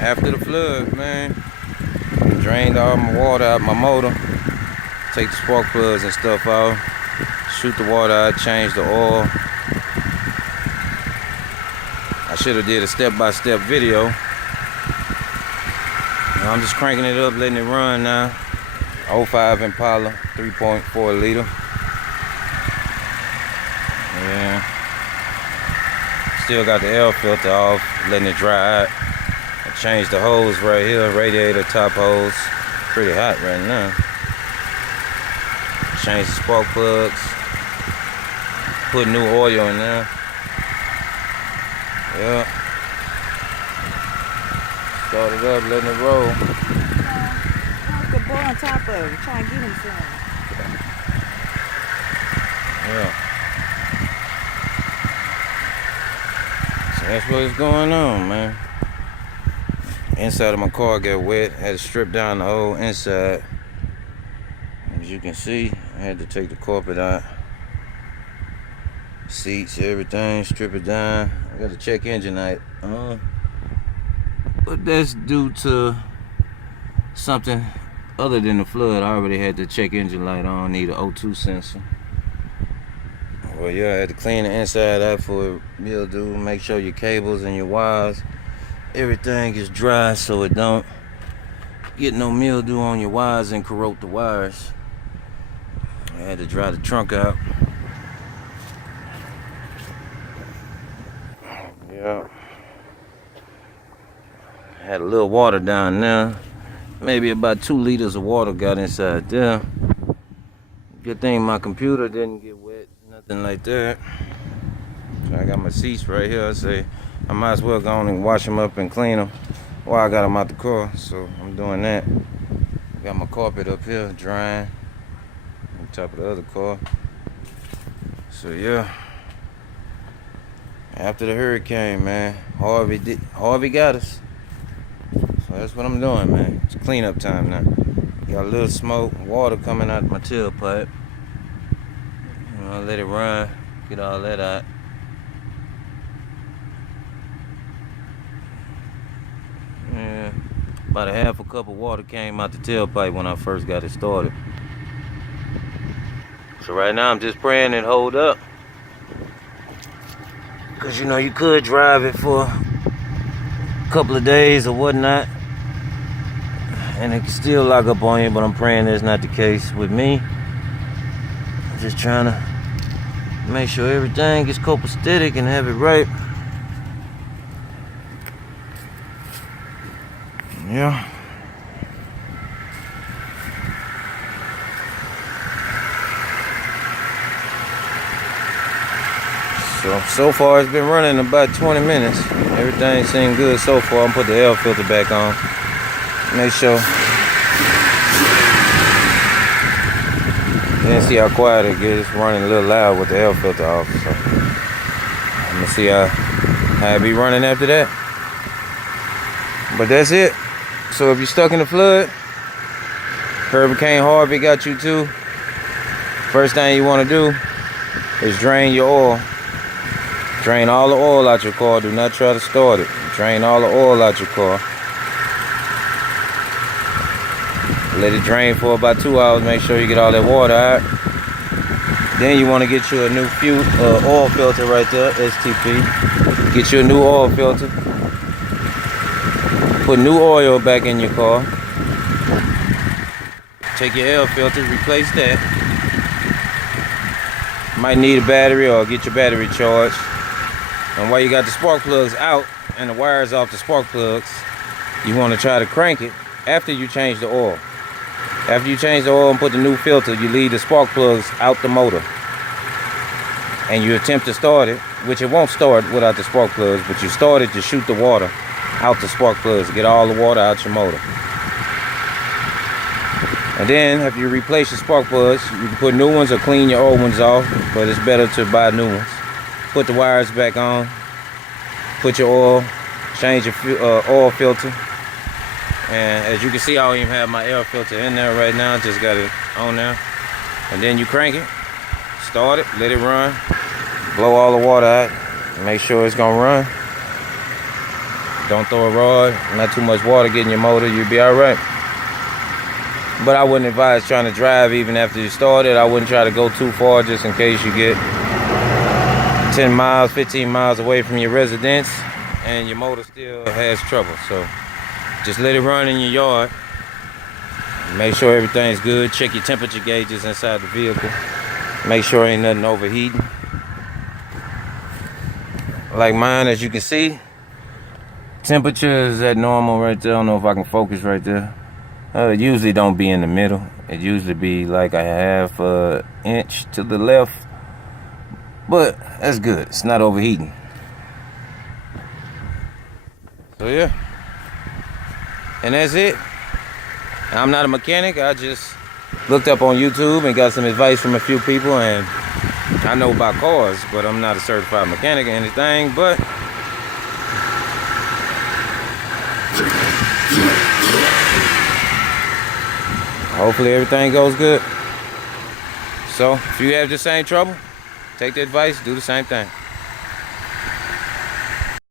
After the flood, man, drained all my water out my motor, take the spark plugs and stuff out, shoot the water out, change the oil. I should have did a step-by-step video. I'm just cranking it up, letting it run now. 05 Impala, 3.4 liter. Yeah. Still got the air filter off, letting it dry out. I changed the hose right here, radiator top hose. Pretty hot right now. Changed the spark plugs. Put new oil in there. Yeah. Start it up, letting it roll. The boy on top of it, trying to get him some. Yeah. So that's what's going on, man. Inside of my car got wet. Had to strip down the whole inside. As you can see, I had to take the carpet out. Seats, everything, strip it down. I got to check engine light. But that's due to something other than the flood. I already had to check engine light on, need an O2 sensor. Well, yeah, I had to clean the inside out for mildew, make sure your cables and your wires, everything is dry so it don't get no mildew on your wires and corrode the wires. I had to dry the trunk out. Yeah. Had a little water down there. Maybe about 2 liters of water got inside there. Good thing my computer didn't get wet, nothing like that. So I got my seats right here. I say I might as well go on and wash them up and clean them while I got them out the car. So I'm doing that. Got my carpet up here drying on top of the other car. So yeah. After the hurricane, man, Harvey got us. So that's what I'm doing, man. It's cleanup time now. Got a little smoke, water coming out my tailpipe. Let it run, get all that out. Yeah, about a half a cup of water came out the tailpipe when I first got it started. So right now I'm just praying it hold up. Cause you know you could drive it for a couple of days or whatnot, and it can still lock up on you, but I'm praying that's not the case with me. I'm just trying to make sure everything is copacetic and have it right. Yeah. So far it's been running about 20 minutes. Everything seemed good so far. I'm put the air filter back on. Make sure. You can see how quiet it gets. It's running a little loud with the air filter off. So I'm gonna see how it be running after that. But that's it. So if you're stuck in the flood, Hurricane Harvey got you too. First thing you want to do is drain your oil. Drain all the oil out your car. Do not try to start it. Drain all the oil out your car. Let it drain for about 2 hours. Make sure you get all that water out. Then you want to get you a new oil filter right there, STP. Get you a new oil filter. Put new oil back in your car. Take your air filter, replace that. Might need a battery or get your battery charged. And while you got the spark plugs out and the wires off the spark plugs, you want to try to crank it after you change the oil. After you change the oil and put the new filter, you leave the spark plugs out the motor. And you attempt to start it, which it won't start without the spark plugs, but you start it to shoot the water out the spark plugs, get all the water out your motor. And then after you replace your spark plugs, you can put new ones or clean your old ones off, but it's better to buy new ones. Put the wires back on, put your oil, change your oil filter. And as you can see, I don't even have my air filter in there right now, just got it on there. And then you crank it, start it, let it run, blow all the water out, make sure it's gonna run. Don't throw a rod, not too much water getting your motor, you'll be all right. But I wouldn't advise trying to drive even after you started. I wouldn't try to go too far just in case you get 10 miles, 15 miles away from your residence and your motor still has trouble. So just let it run in your yard. Make sure everything's good. Check your temperature gauges inside the vehicle. Make sure ain't nothing overheating. Like mine, as you can see, temperature is at normal right there. I don't know if I can focus right there. It usually don't be in the middle. It usually be like a half inch to the left. But that's good. It's not overheating. So yeah. And that's it. I'm not a mechanic. I just looked up on YouTube and got some advice from a few people. And I know about cars, but I'm not a certified mechanic or anything. But hopefully everything goes good. So if you have the same trouble, take the advice, do the same thing.